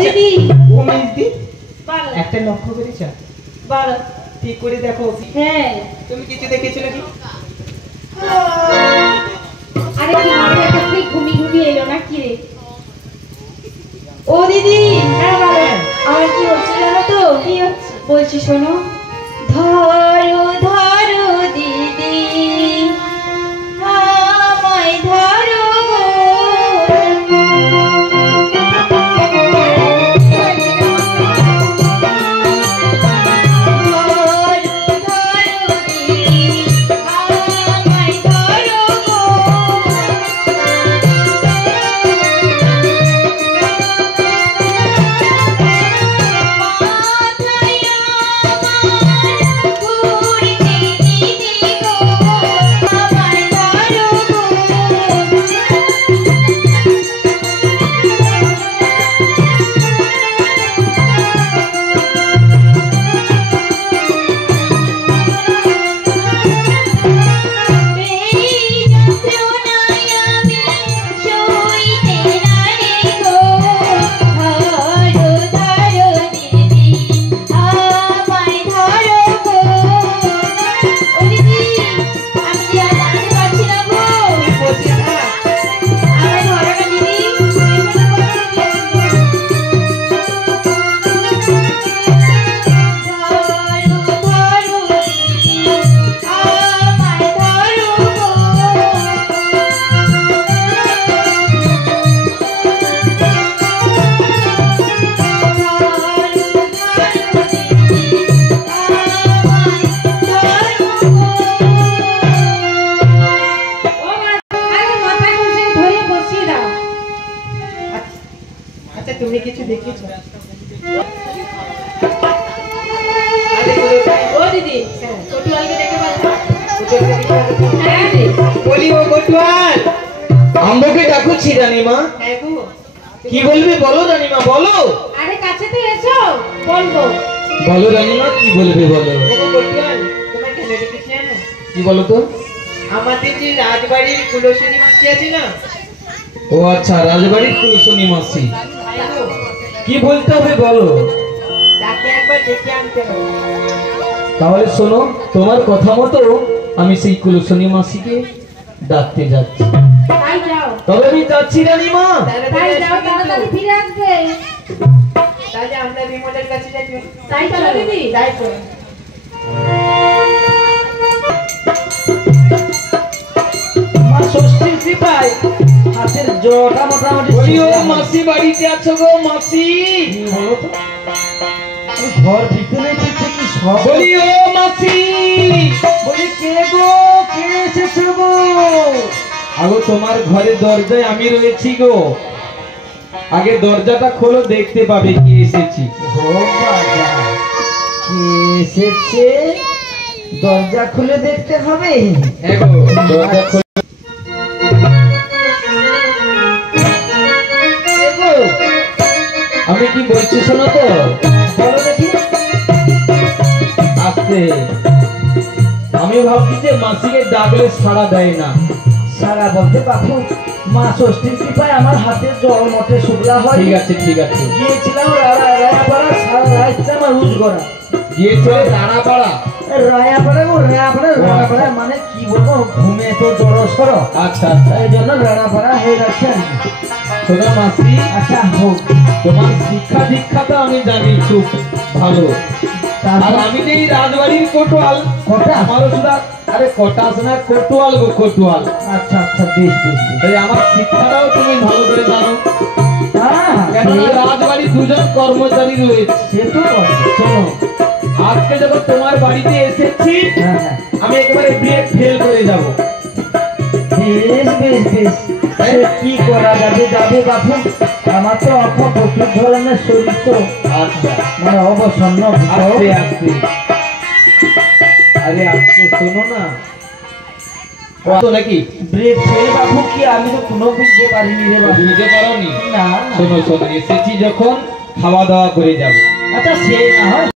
দিদি ও মিষ্টি বল একটা লক্ষ্য করেছ? বল ঠিক করে দেখো। হ্যাঁ তুমি কিছু দেখেছো নাকি? আরে কি মাথার কাছে ঘুমি এলো না কি রে? ও দিদি হ্যাঁ বলো। আমার কি হচ্ছে জানো তো? কি হচ্ছে বলছি শোনো। ধরো ধরো দিদি আমায় ধরো তুমি কিছু দেখেছো? ও দিদি কটুয়ালকে দেখে বলছো? হ্যাঁ বলি ও কটুয়াল আমাকে ডাকুছি রানীমা। হ্যাঁ গো কি বলবে বলো রানীমা বলো। আরে কাছে তো এসো বলবো। বলো রানীমা কি বলবে বলো। ও কটুয়াল তোমার কেন ডেকেছি জানো? কি বলো তো? আমাদের যে রাজবাড়ির কুলসনী মাসি আছে না? ও আচ্ছা রাজবাড়ির কুলসনী মাসি। হ্যাঁ গো কি বলতে হবে বলো। তাকে একবার ডেকে আনতে হবে। তাহলে শোনো তোমার কথা মতো আমি সেই কুলসনী মাসিকে ডাকতে যাচ্ছি। তাই যাও তবে আমি যাচ্ছি রানীমা। তাই যাও তাড়াতাড়ি ফিরে আসবে। তাহলে আমরা বিমলের কাছে যাই। তাই চলো দিদি। তাই তো মা ষষ্ঠীর কৃপায় হাতের জটা মোটামুটি। বলি ও মাসি বাড়িতে আছো গো মাসি? বলো তো ঘর ভিতরে কি সব? বলি ও মাসি বলি কে গো কে এসেছো গো? আগো তোমার ঘরে দরজায় আমি রয়েছি গো। আগে দরজাটা খোলো দেখতে পাবে কে এসেছি। কে এসেছে দরজা খুলে দেখতে হবে? হ্যাঁ গো দরজা খুলে। আমি কি বলছি শোনো তো? বলো দেখি আস্তে। আমি ভাবছি যে মাসিকে ডাকলে সাড়া দেয় না। সাড়া বলতে বাপু মা ষষ্ঠীর কৃপায় আমার হাতে জল মঠে শুকলা হয়। ঠিক আছে ঠিক আছে। গিয়েছিলাম রায়াপাড়া সারা রাস্তা আমার রুজ করা। গিয়েছিল রানাপাড়া? রানাপাড়া মানে কি বলবো ঘুমে তো জড়ো সড়ো। আচ্ছা আচ্ছা এই জন্য রানাপাড়া হয়ে যাচ্ছে আর কি। শোনো মাসি আচ্ছা হোক। তোমার শিক্ষা দীক্ষাটা আমি জানি খুব ভালো। আর আমি যে এই রাজবাড়ির কোটওয়াল। কটা? আমারও শুধু আরে কটাস না কোটওয়াল গো কোটওয়াল। আচ্ছা আচ্ছা বেশ বেশ। তাই আমার শিক্ষাটাও তুমি ভালো করে জানো। কেন রাজবাড়ির দুজন কর্মচারী রয়েছে। সে তো শোনো আজকে যখন তোমার বাড়িতে এসেছি আমি একেবারে ব্রেক ফেল করে যাব। বেশ বেশ বেশ। কি করা যাবে যাবে বাপু। আমার তো প্রচুর ধরনের শরীর তো। আচ্ছা মানে অবসন্ন আস্তে আস্তে। আরে আজকে শোনো না তো নাকি ব্রেক ফেল বাপু কি আমি তো কোনো বুঝতে পারিনি রে। বুঝতে পারোনি? না শোনো শোনো এসেছি যখন খাওয়া দাওয়া করে যাবো। আচ্ছা সে না হয়